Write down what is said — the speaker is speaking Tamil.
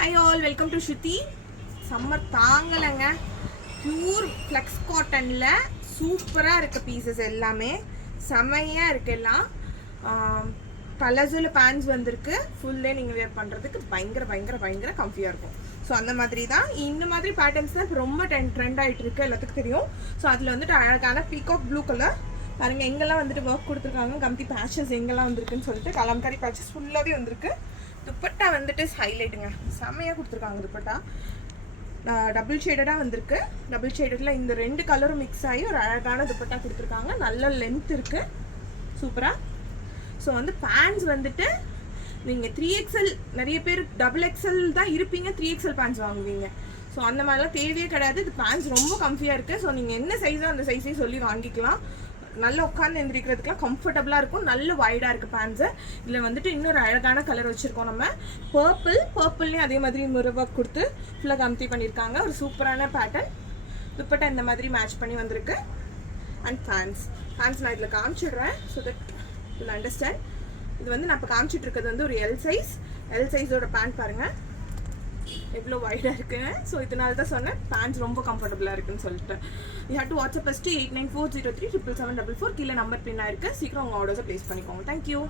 Hi all, welcome to Shruti. Summer தாங்கலைங்க. பியூர் ஃப்ளெக்ஸ் காட்டனில் சூப்பராக இருக்க பீசஸ் எல்லாமே செமையாக இருக்கு. எல்லாம் பலஜோல பேண்ட்ஸ் வந்திருக்கு. ஃபுல்லே நீங்கள் வேர் பண்ணுறதுக்கு பயங்கர பயங்கர பயங்கர கம்ஃபியாக இருக்கும். ஸோ அந்த மாதிரி தான் இந்த மாதிரி பேட்டர்ன்ஸ் தான் இப்போ ரொம்ப ட்ரெண்ட் ஆகிட்டு இருக்கு, எல்லாத்துக்கும் தெரியும். ஸோ அதில் வந்துட்டு அழகான பீகாக் ப்ளூ கலர் பாருங்கள், எங்கெல்லாம் வந்துட்டு ஒர்க் கொடுத்துருக்காங்க, கம்தி பேச்சஸ் எங்கெல்லாம் வந்திருக்குன்னு சொல்லிட்டு கலம்காரி பேச்சஸ் ஃபுல்லாகவே வந்திருக்கு. துப்பட்டா வந்துட்டு ஹைலைட்டுங்க, செம்மையாக கொடுத்துருக்காங்க. துப்பட்டா டபுள் ஷேடடாக வந்திருக்கு. டபுள் ஷேடடில் இந்த ரெண்டு கலரும் மிக்ஸ் ஆகி ஒரு அழகான துப்பட்டா கொடுத்துருக்காங்க. நல்ல லென்த் இருக்குது, சூப்பராக. ஸோ வந்து பேண்ட்ஸ் வந்துட்டு நீங்கள் 3XL, நிறைய பேர் XXL தான் இருப்பீங்க, 3XL பேண்ட்ஸ் வாங்குவீங்க. ஸோ அந்த மாதிரிலாம் தேவையே கிடையாது. இது பேண்ட்ஸ் ரொம்ப கம்ஃபியாக இருக்குது. ஸோ நீங்கள் என்ன சைஸோ அந்த சைஸே சொல்லி வாங்கிக்கலாம். நல்லா உட்காந்து எந்திரிக்கிறதுக்குலாம் கம்ஃபர்டபுளாக இருக்கும். நல்ல வைடாக இருக்குது பேண்ட்ஸு. இதில் வந்துட்டு இன்னொரு அழகான கலர் வச்சுருக்கோம் நம்ம, பர்பிள்லேயும் அதே மாதிரி ஒரு ஒர்க் கொடுத்து ஃபுல்லாக கம்தி பண்ணியிருக்காங்க. ஒரு சூப்பரான பேட்டர்ன். துப்பட்டா இந்த மாதிரி மேட்ச் பண்ணி வந்திருக்கு. அண்ட் பேண்ட்ஸ் நான் இதில் காமிச்சிடுறேன், ஸோ தட் யூல் அண்டர்ஸ்டாண்ட். இது வந்து நான் இப்போ காமிச்சிட்டு இருக்கிறது வந்து ஒரு எல் சைஸோட பேண்ட் பாருங்கள் எவ்வளோ வைடாக இருக்குன்னு. ஸோ இதனால தான் சொன்னேன் பேண்ட்ஸ் ரொம்ப கம்ஃபர்டபுளாக இருக்குன்னு சொல்லிட்டு. You have to WhatsApp first 8940377744. கீழே நம்பர் பின் ஆயிருக்கு. சீக்கிரம் உங்கள் ஆர்டர்ஸை ப்ளேஸ் பண்ணிக்கோங்க. தேங்க்யூ.